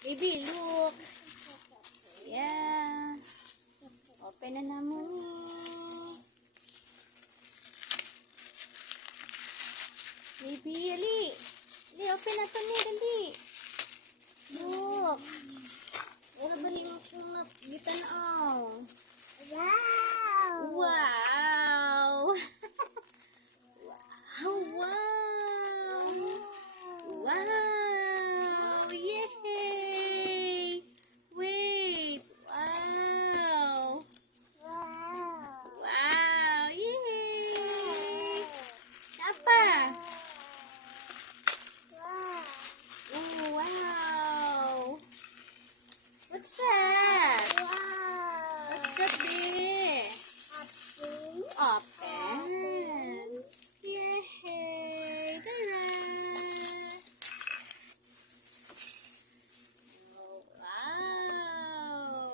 Baby, look. Yeah. Open na naman eh. Baby, ali. Ali, open na to ni, dali. Look. Pero bali mo kung kita na oh. Wow! Wow. Wow. Wow. Yay. Wait. Wow. Wow! Wow. Yay. Apa? Wow! Oh, wow. What's that? Wow! What's that, baby? Happy? Open. Yay. Ta-da. Oh, wow.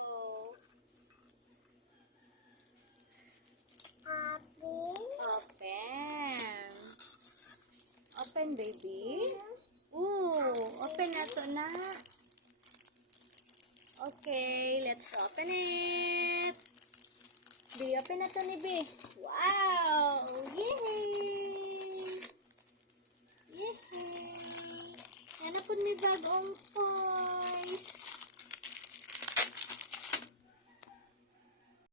Happy? Open. Open, baby. Ooh, open na to na. Okay, let's open it. B, open na to ni B. Wow! Yay!